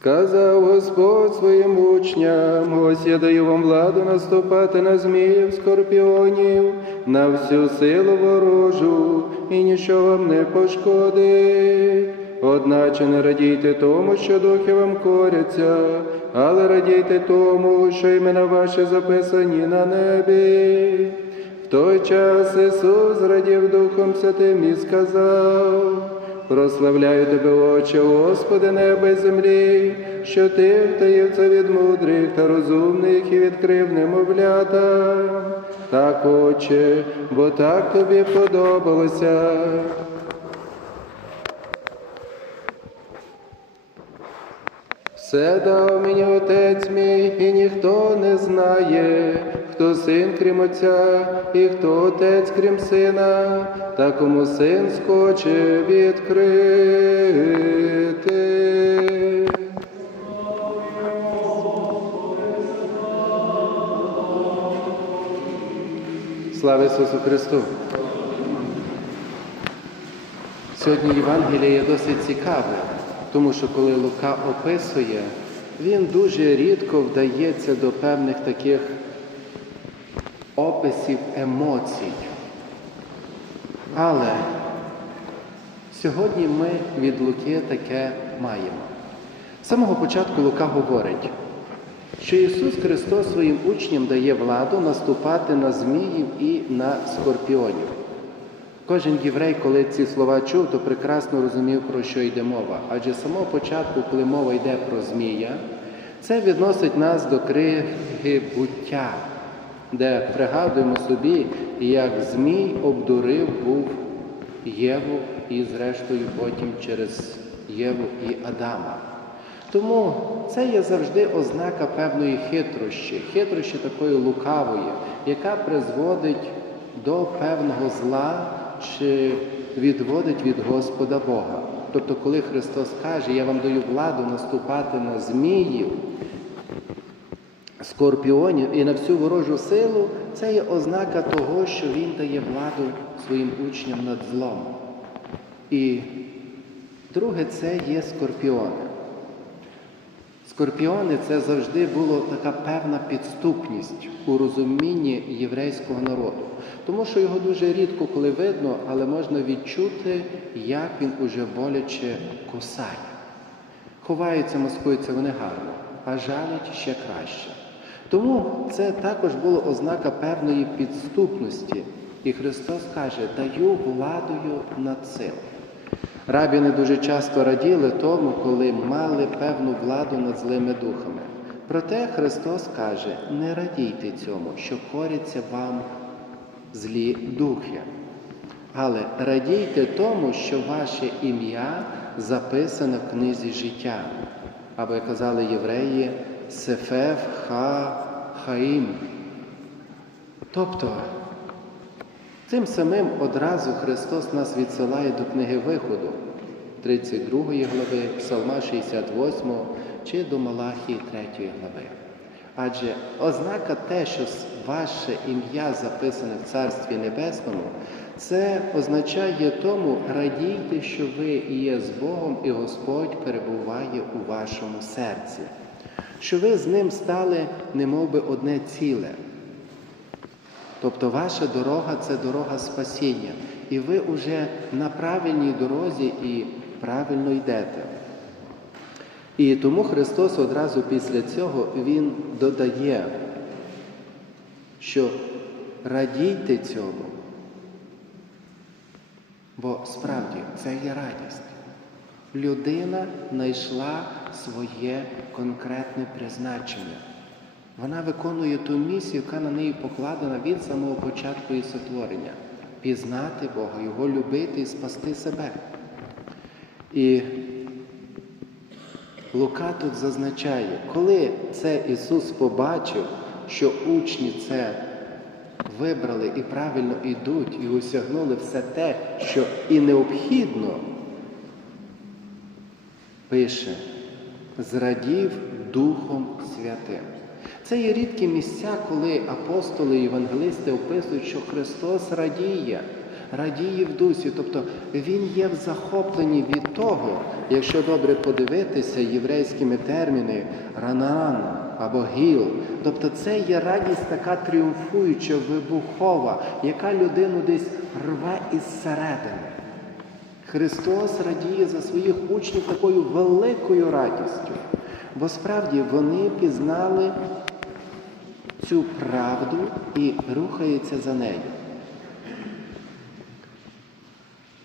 Сказав Господь своїм учням, ось я даю вам владу наступати на зміїв, скорпіонів, на всю силу ворожу, і нічого вам не пошкодить. Одначе не радійте тому, що духи вам коряться, але радійте тому, що імена ваші записані на небі. В той час Ісус радів Духом Святим і сказав, прославляю тебе, Отче, Господи, неба й землі, що ти втаїв це від мудрих та розумних і відкрив немовлята. Так, Отче, бо так тобі подобалося. Все дав мені отець мій, і ніхто не знає, хто син крім отця, і хто отець крім сина, та кому син схоче відкрити. Слава Ісусу Христу! Сьогодні Євангеліє є досить цікаве, тому що коли Лука описує, він дуже рідко вдається до певних таких описів емоцій. Але сьогодні ми від Луки таке маємо. З самого початку Лука говорить, що Ісус Христос своїм учням дає владу наступати на зміїв і на скорпіонів. Кожен єврей, коли ці слова чув, то прекрасно розумів, про що йде мова. Адже з самого початку, коли мова йде про змія, це відносить нас до криги буття, де пригадуємо собі, як Змій обдурив був Єву і, зрештою, потім через Єву і Адама. Тому це є завжди ознака певної хитрощі, хитрощі такої лукавої, яка призводить до певного зла чи відводить від Господа Бога. Тобто, коли Христос каже, я вам даю владу наступати на зміїв, скорпіонів і на всю ворожу силу, це є ознака того, що Він дає владу своїм учням над злом. І друге, це є скорпіони. Скорпіони це завжди була така певна підступність у розумінні єврейського народу, тому що його дуже рідко коли видно, але можна відчути, як він уже боляче кусає. Ховаються, маскуються вони гарно, а жалять ще краще. Тому це також була ознака певної підступності. І Христос каже, даю владою над цим. Рабіни дуже часто раділи тому, коли мали певну владу над злими духами. Проте Христос каже: не радійте цьому, що коряться вам злі духи. Але радійте тому, що ваше ім'я записане в книзі життя. Або, як казали євреї, Сефеф Ха Хаїм. Тобто, Тим самим одразу Христос нас відсилає до книги Виходу, 32 глави, Псалма 68 чи до Малахії 3 глави. Адже ознака те, що ваше ім'я записане в Царстві Небесному, це означає тому, радійте, що ви є з Богом, і Господь перебуває у вашому серці, що ви з ним стали немов би, одне ціле. Тобто ваша дорога це дорога спасіння. І ви вже на правильній дорозі і правильно йдете. І тому Христос одразу після цього Він додає, що радійте цьому. Бо справді це є радість. Людина знайшла своє конкретне призначення. Вона виконує ту місію, яка на неї покладена від самого початку і сотворення пізнати Бога, Його любити і спасти себе. І Лука тут зазначає, коли це Ісус побачив, що учні це вибрали і правильно йдуть, і осягнули все те, що і необхідно, пише, зрадів Духом Святим. Це є рідкі місця, коли апостоли і євангелисти описують, що Христос радіє. радіє в дусі. Тобто він є в захопленні від того, якщо добре подивитися єврейськими терміни ранан або гіл. Тобто це є радість така тріумфуюча, вибухова, яка людину десь рве із середини. Христос радіє за своїх учнів такою великою радістю, бо справді вони пізнали цю правду і рухаються за нею.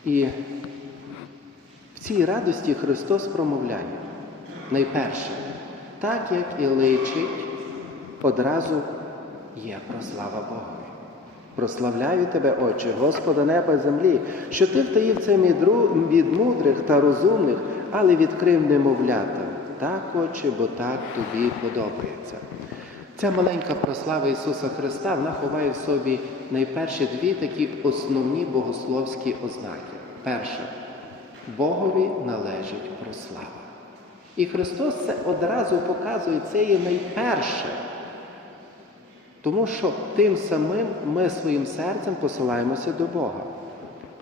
І в цій радості Христос промовляє найперше, так як і личить, одразу є прослава Богові. Прославляю тебе, Отче, Господа неба і землі, що ти втаїв це від мудрих та розумних, але відкрив немовлятам. Так, Отче, бо так тобі подобається. Ця маленька прослава Ісуса Христа вона ховає в собі найперші дві такі основні богословські ознаки. Перше, Богові належить прослава. І Христос це одразу показує, це є найперше. Тому що тим самим ми своїм серцем посилаємося до Бога.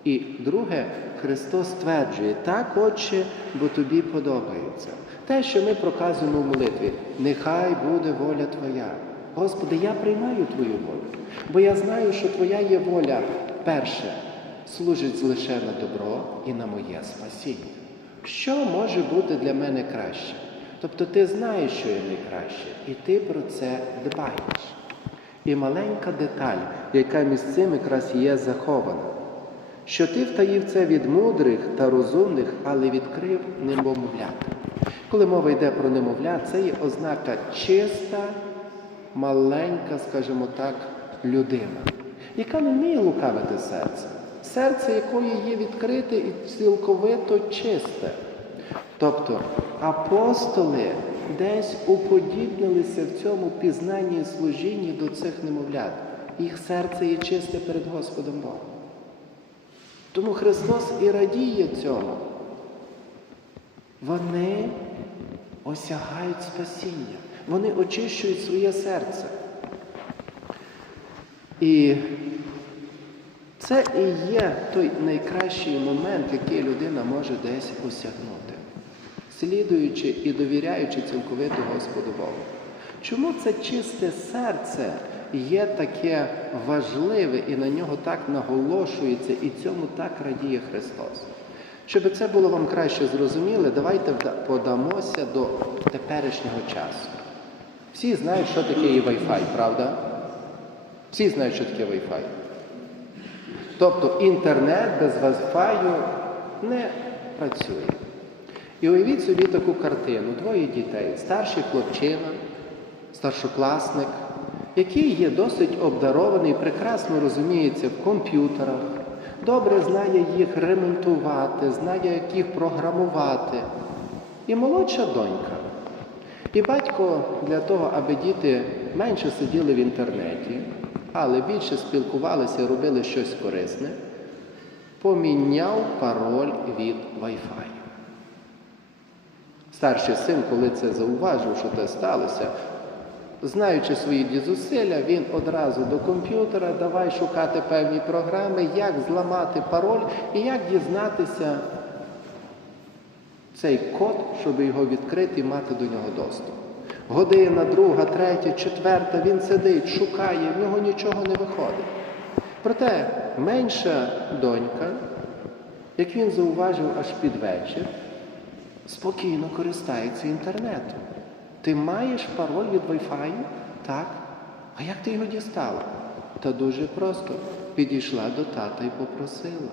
І друге, Христос стверджує, так, Отче, бо тобі подобається. Те, що ми проказуємо в молитві, нехай буде воля Твоя. Господи, я приймаю Твою волю, бо я знаю, що Твоя є воля перше, служить лише на добро і на моє спасіння. Що може бути для мене краще? Тобто ти знаєш, що є найкраще, і ти про це дбаєш. І маленька деталь, яка між цим якраз є захована, що ти втаїв це від мудрих та розумних, але відкрив немовлят. Коли мова йде про немовля, це є ознака чиста, маленька, скажімо так, людина, яка не вміє лукавити серце, серце якої є відкрите і цілковито чисте. Тобто апостоли десь уподібнилися в цьому пізнанні і служінні до цих немовлят. Їх серце є чисте перед Господом Богом. Тому Христос і радіє цьому. Вони осягають спасіння, вони очищують своє серце. І це і є той найкращий момент, який людина може десь осягнути, слідуючи і довіряючи цілковито Господу Богу. Чому це чисте серце є таке важливе і на нього так наголошується, і цьому так радіє Христос? Щоб це було вам краще зрозуміло, давайте подамося до теперішнього часу. Всі знають, що таке є Wi-Fi, правда? Всі знають, що таке Wi-Fi. Тобто інтернет без Wi-Fi не працює. І уявіть собі таку картину: двоє дітей, старший хлопчина, старшокласник, який є досить обдарований, прекрасно розуміється в комп'ютерах, добре знає їх ремонтувати, знає, як їх програмувати. І молодша донька. І батько для того, аби діти менше сиділи в інтернеті, але більше спілкувалися робили щось корисне, поміняв пароль від Wi-Fi. Старший син, коли це зауважив, що це сталося, знаючи свої зусилля, він одразу до комп'ютера давай шукати певні програми, як зламати пароль і як дізнатися цей код, щоб його відкрити і мати до нього доступ. Година, друга, третя, четверта, він сидить, шукає, в нього нічого не виходить. Проте менша донька, як він зауважив аж під вечір, спокійно користається інтернетом. Ти маєш пароль від Wi-Fi? Так. А як ти його дістала? Та дуже просто підійшла до тата і попросила.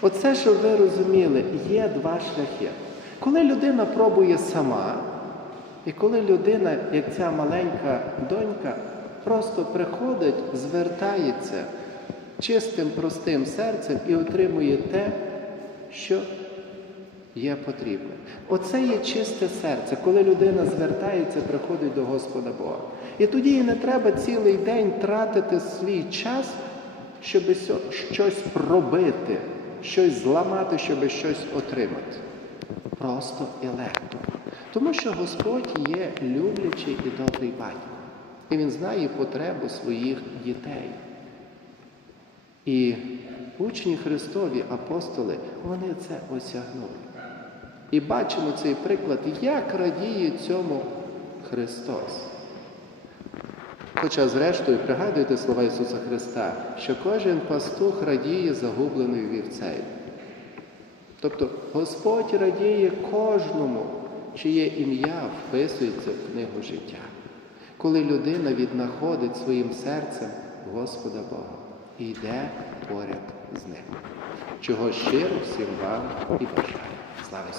Оце, щоб ви розуміли, є два шляхи. Коли людина пробує сама, і коли людина, як ця маленька донька, просто приходить, звертається чистим, простим серцем і отримує те, що є потрібне. Оце є чисте серце, коли людина звертається, приходить до Господа Бога. І тоді їй не треба цілий день тратити свій час, щоб щось пробити, щось зламати, щоб щось отримати. Просто і легко. Тому що Господь є люблячий і добрий батько. І Він знає потребу своїх дітей. І учні Христові, апостоли, вони це осягнули. І бачимо цей приклад, як радіє цьому Христос. Хоча, зрештою, пригадуйте слова Ісуса Христа, що кожен пастух радіє загубленою вівцею. Тобто Господь радіє кожному, чиє ім'я вписується в книгу життя, коли людина віднаходить своїм серцем Господа Бога і йде поряд з ним. Чого щиро всім вам і бажаю. Слава Ісусу!